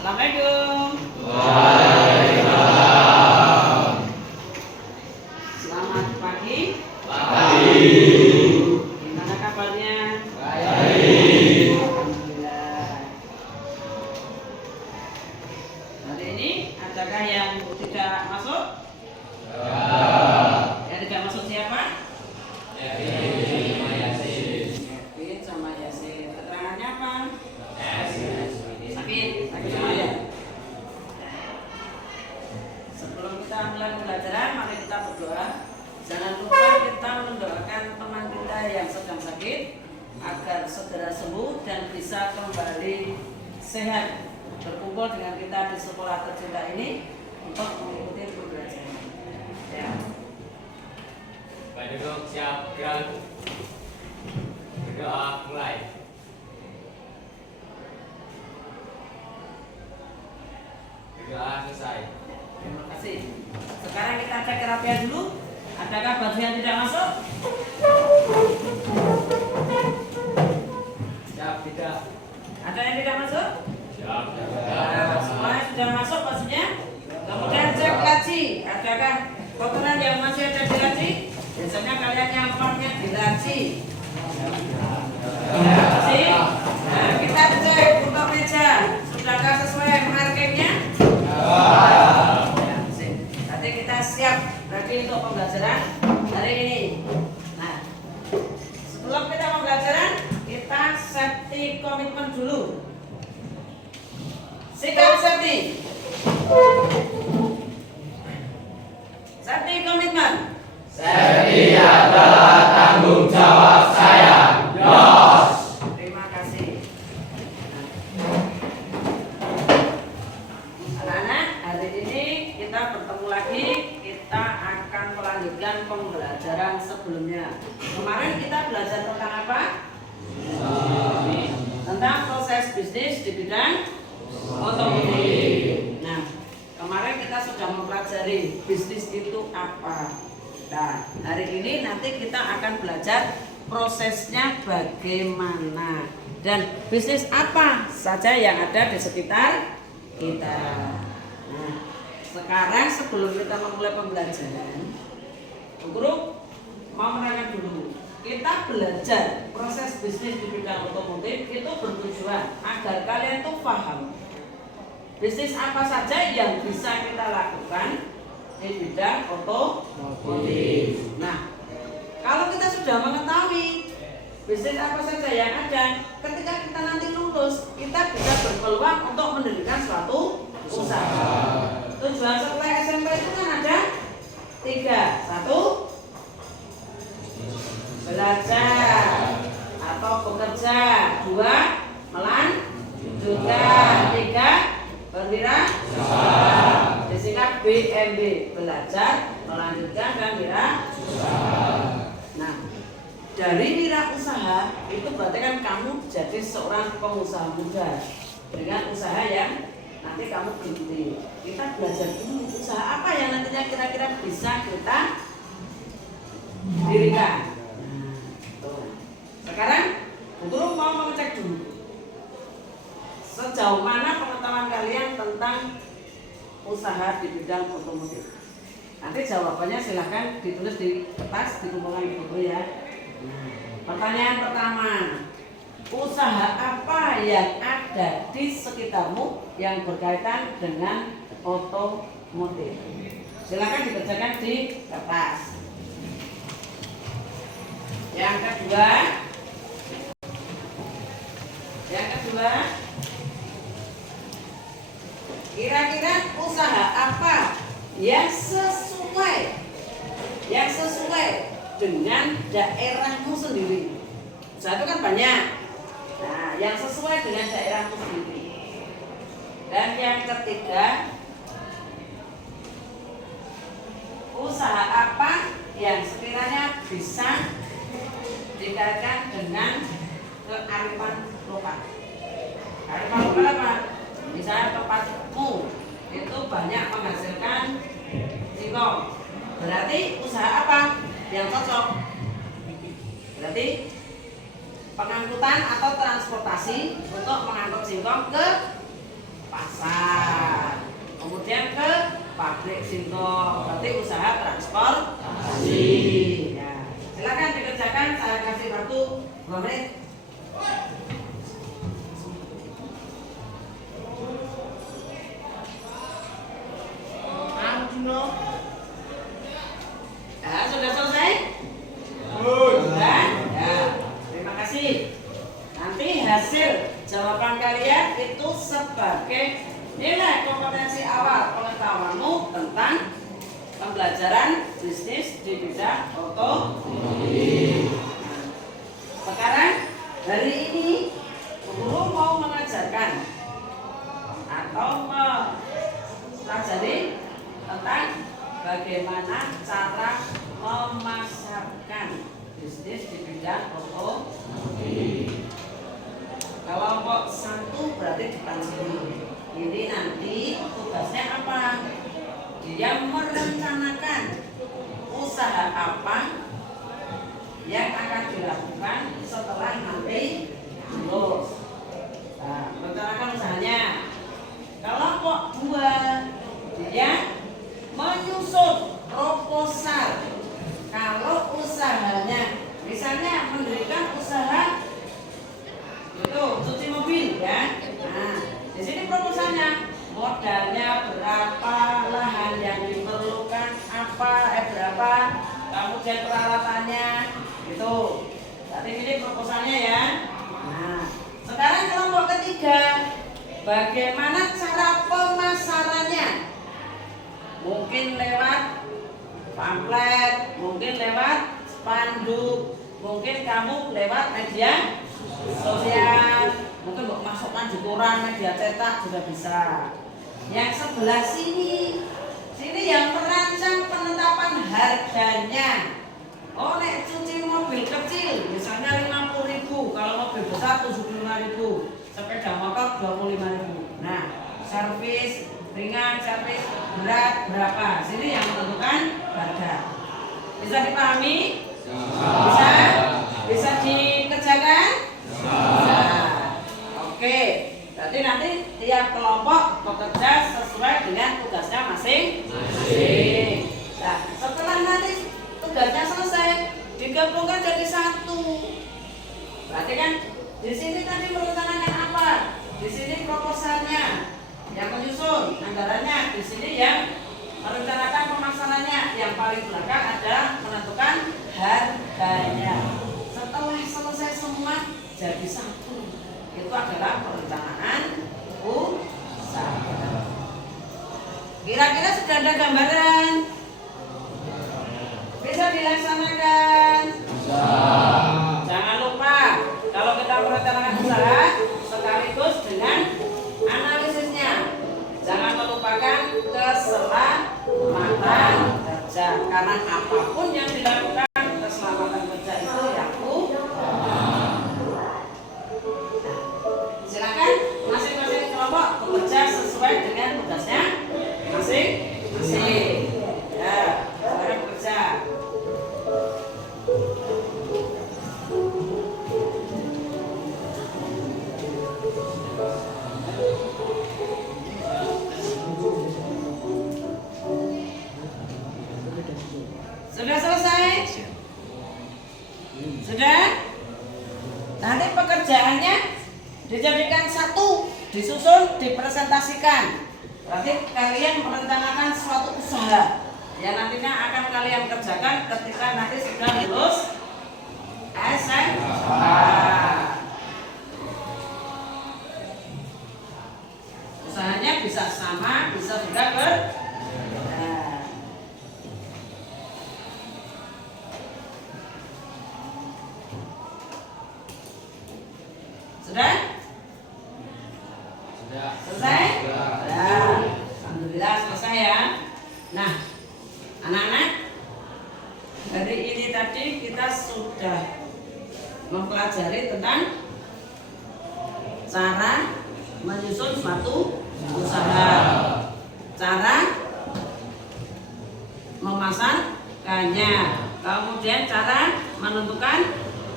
Assalamualaikum. Waalaikumsalam. Selamat pagi. Pagi. Gimana kabarnya? Baik. Alhamdulillah. Hari ini adakah yang tidak masuk? Ya. Yang tidak masuk siapa? Yasin. Kevin sama Yasin. Keterangannya apa? Sakit sama ya. Sebelum kita mulai pembelajaran, mari kita berdoa. Jangan lupa kita mendoakan teman kita yang sedang sakit agar segera sembuh dan bisa kembali sehat berkumpul dengan kita di sekolah tercinta ini untuk mengikuti pembelajaran. Ya. Pak duduk siap gerak. Berdoa mulai. Berdoa selesai. Terima kasih. Sekarang kita cek terapi dulu. Adakah baju yang tidak masuk? Siap tidak? Ada yang tidak masuk? Siap. Nah, semuanya sudah masuk maksudnya. Kemudian cek laci. Adakah kotoran yang masih ada di laci? Biasanya kalian nyampaknya di laci. Laci. Nah, kita cek untuk meja. Sudahkah sesuai markingnya? Nanti kita siap ready untuk pembelajaran hari ini. Nah, sebelum kita pembelajaran, kita safety komitmen dulu. Sikap safety. Safety komitmen. Safety adalah tanggung jawab saya. Yos. Terima kasih. Anak-anak, hari ini kita bertemu lagi. Kita akan melanjutkan pembelajaran sebelumnya. Kemarin kita belajar tentang apa? Tentang proses bisnis di bidang otomotif. Nah, kemarin kita sudah mempelajari bisnis itu apa. Nah, hari ini nanti kita akan belajar prosesnya bagaimana dan bisnis apa saja yang ada di sekitar kita. Nah, sekarang sebelum kita memulai pembelajaran, guru mau menanyakan dulu. Kita belajar proses bisnis di bidang otomotif itu bertujuan agar kalian tuh paham bisnis apa saja yang bisa kita lakukan di bidang otomotif. Nah, kalau kita sudah mengetahui bisnis apa saja yang ada, ketika kita nanti lulus, kita bisa berpeluang untuk mendirikan suatu usaha. Tujuan sekolah SMP itu kan ada 3. 1, belajar atau bekerja. 2, melanjutkan. 3, berwirausaha. Disingkat BMB, belajar, melanjutkan, dan wirausaha. Nah, dari wirausaha itu berarti kan kamu jadi seorang pengusaha muda dengan usaha yang nanti kamu berhenti. Kita belajar dulu usaha apa yang nantinya kira-kira bisa kita dirikan. Sekarang guru mau mengecek dulu sejauh mana pengetahuan kalian tentang usaha di bidang otomotif. Nanti jawabannya silahkan ditulis di kertas, dikumpulkan di buku ya. Pertanyaan pertama, usaha apa yang ada di sekitarmu yang berkaitan dengan otomotif? Silahkan dikerjakan di kertas. Yang kedua, kira-kira usaha apa yang sesuai dengan daerahmu sendiri? Usaha itu kan banyak. Nah, yang sesuai dengan daerahmu sendiri. Dan yang ketiga, usaha apa yang sekiranya bisa dikaitkan dengan kearifan lokal. Kearifan lokal apa? Misalnya tempatmu itu banyak menghasilkan singkong. Berarti usaha apa yang cocok? Berarti pengangkutan atau transportasi untuk mengangkut singkong ke pasar. pabrik Sinto, berarti usaha transportasi. Ya, silakan dikerjakan. Saya kasih waktu 2 menit. Ya, sudah selesai? Sudah? Ya, terima kasih. Nanti hasil jawaban kalian itu sebagai nilai kompetensi awal pengetahuanmu tentang pembelajaran bisnis di bidang otomotif. Sekarang hari ini guru mau mengajarkan atau mempelajari tentang bagaimana cara memasarkan bisnis di bidang otomotif. Kelompok 1 berarti depan sini. Ini nanti tugasnya apa? Dia merencanakan usaha apa yang akan dilakukan setelah nanti lulus. Nah, merencanakan usahanya. Kelompok 2 dia menyusun proposal. Kalau usahanya misalnya mendirikan usaha itu cuci mobil ya. Nah, di sini proposalnya modalnya berapa, lahan yang diperlukan berapa, kemudian peralatannya gitu. Jadi ini proposalnya ya. Nah, sekarang kelompok ketiga, bagaimana cara pemasarannya? Mungkin lewat pamflet, mungkin lewat spanduk, mungkin kamu lewat media sosial, mungkin mau masukkan di koran, media cetak juga bisa. Yang sebelah sini yang merancang penetapan harganya. Oh, nek cuci mobil kecil misalnya 50.000, kalau mobil besar 75.000, sepeda motor 25.000. Nah, servis ringan, servis berat berapa? Sini yang menentukan harga. Bisa dipahami? Bisa dikerjakan? Oke, berarti nanti tiap kelompok bekerja sesuai dengan tugasnya masing-masing. Nah, setelah nanti tugasnya selesai, digabungkan jadi satu. Berarti kan di sini tadi merencanakan apa? Di sini proposalnya, yang menyusun anggarannya, di sini yang merencanakan pemasarannya, yang paling belakang adalah menentukan harganya. Setelah selesai semua jadi satu. Itu adalah perencanaan usaha. Kira-kira sudah ada gambaran? Bisa dilaksanakan? Jangan lupa kalau kita merencanakan usaha sekaligus dengan analisisnya. Jangan melupakan keselamatan kerja, karena apapun yang dilakukan keselamatan kerja itu yang silakan masing-masing kelompok bekerja sesuai dengan tugasnya masing-masing. Ya, silakan bekerja. Sudah selesai? Sudah? Nanti pekerjaannya dijadikan satu, disusun, dipresentasikan. Berarti kalian merencanakan suatu usaha yang nantinya akan kalian kerjakan ketika nanti sudah lulus SMA. Usahanya bisa sama, bisa juga Sudah? Selesai? Ya, alhamdulillah selesai ya. Nah, anak-anak, hari ini tadi kita sudah mempelajari tentang cara menyusun suatu usaha, cara memasarkannya, kemudian cara menentukan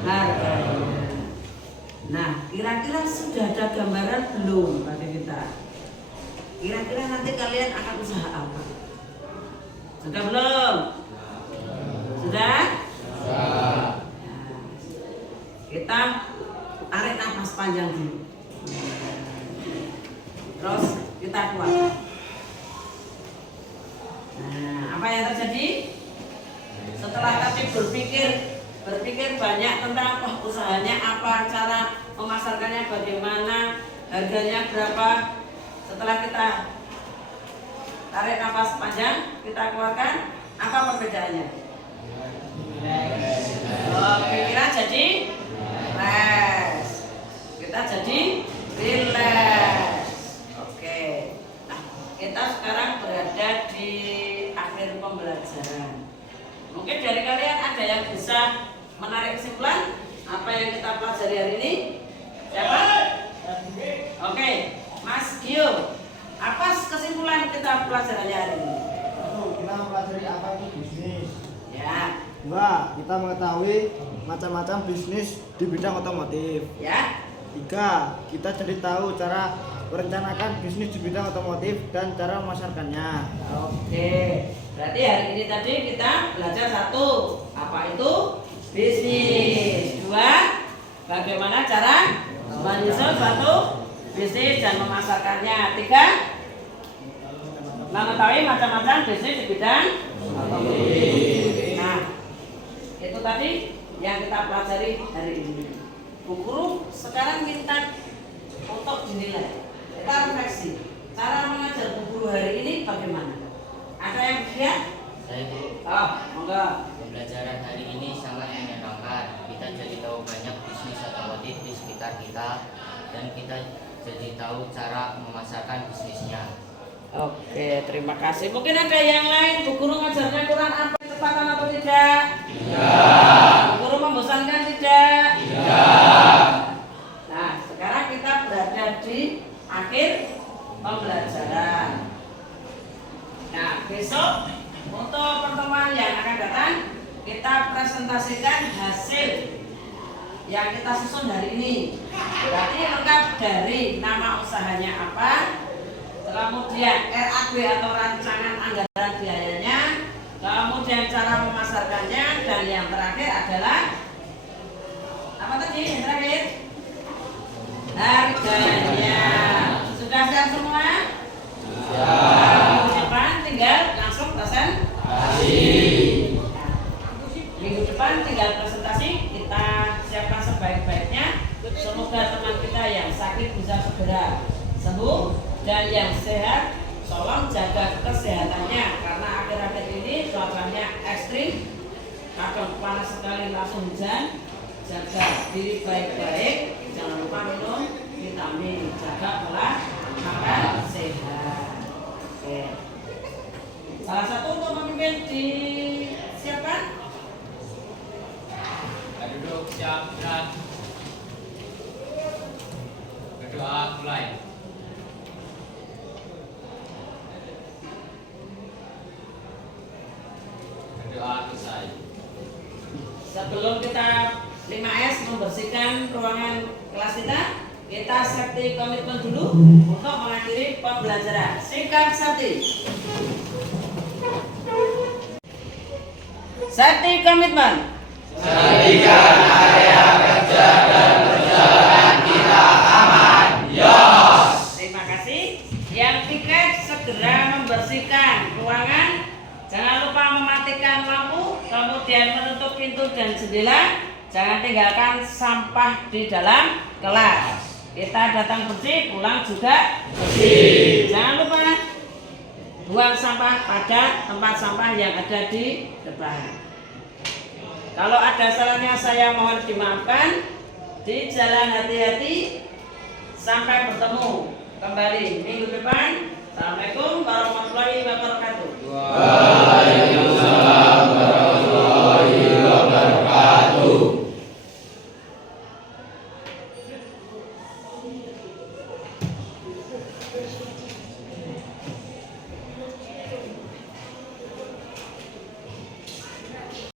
harganya. Nah, kira-kira sudah ada gambaran belum pada kita? Kira-kira nanti kalian akan usaha apa? Sudah belum? Sudah? Kita tarik nafas panjang dulu. Terus kita keluarkan. Nah, apa yang terjadi? Setelah tadi berpikir banyak tentang usahanya apa, cara memasarkannya bagaimana, harganya berapa. Setelah kita tarik nafas panjang, kita keluarkan, apa perbedaannya? Oh, pikiran jadi relax. Kita jadi relax. Oke. Nah, kita sekarang berada di akhir pembelajaran. Mungkin dari kalian ada yang bisa menarik kesimpulan apa yang kita pelajari hari ini? Siapa? Oke, Mas Gio. Apa kesimpulan kita pelajarannya hari ini? Kita mempelajari apa itu bisnis. Ya. 2. Kita mengetahui macam-macam bisnis di bidang otomotif. Ya. 3. Kita jadi tahu cara merencanakan bisnis di bidang otomotif dan cara memasarkannya. Oke. Berarti hari ini tadi kita belajar 1. Apa itu bisnis? 2. Bagaimana cara menyusun suatu bisnis dan memasarkannya. 3. Mengetahui macam-macam bisnis di bidang otomotif. Nah, itu tadi yang kita pelajari hari ini. Bu Guru sekarang minta untuk dinilai. Kita refleksi. Cara mengajar Bu Guru hari ini bagaimana? Ada yang lihat? Saya Bu, Oh, monggo. pembelajaran hari ini sangat menyenangkan. Kita jadi tahu banyak bisnis otomotif di sekitar kita dan kita jadi tahu cara memasarkan bisnisnya. Oke, terima kasih. Mungkin ada yang lain, Bu Guru ngajarnya kurang apa, kecepatan atau tidak? Tidak. Bu Guru membosankan tidak? Tidak. Nah, sekarang kita berada di akhir pembelajaran. Nah, besok untuk pertemuan yang akan datang, kita presentasikan hasil yang kita susun hari ini. Berarti lengkap dari nama usahanya apa, kemudian RAB atau rancangan anggaran biayanya, kemudian cara memasarkannya, dan yang terakhir adalah apa tadi yang terakhir? Harganya. Sudah siap semua? Minggu depan tinggal langsung presentasi. Minggu depan tinggal presentasi, kita siapkan sebaik-baiknya. Semoga teman kita yang sakit bisa segera sembuh, dan yang sehat tolong jaga kesehatannya karena akhir-akhir ini cuacanya ekstrim, kadang panas sekali langsung hujan. Jaga diri baik-baik, jangan lupa minum vitamin, jaga pola makan sehat. Oke. Salah satu untuk memimpin disiapkan. Duduk siap gerak. Berdoa mulai. Berdoa selesai. Sebelum kita 5S membersihkan ruangan kelas kita safety komitmen dulu untuk mengakhiri pembelajaran. Singkat safety. Safety komitmen. Jadikan area kerja dan perjalanan kita aman. Yos. Terima kasih. Yang tiket segera membersihkan ruangan. Jangan lupa mematikan lampu, kemudian menutup pintu dan jendela. Jangan tinggalkan sampah di dalam kelas. Kita datang bersih, pulang juga bersih. Jangan lupa buang sampah pada tempat sampah yang ada di depan. Kalau ada salahnya saya mohon dimaafkan. Di jalan hati-hati. Sampai bertemu kembali minggu depan. Assalamualaikum warahmatullahi wabarakatuh. Waalaikumsalam.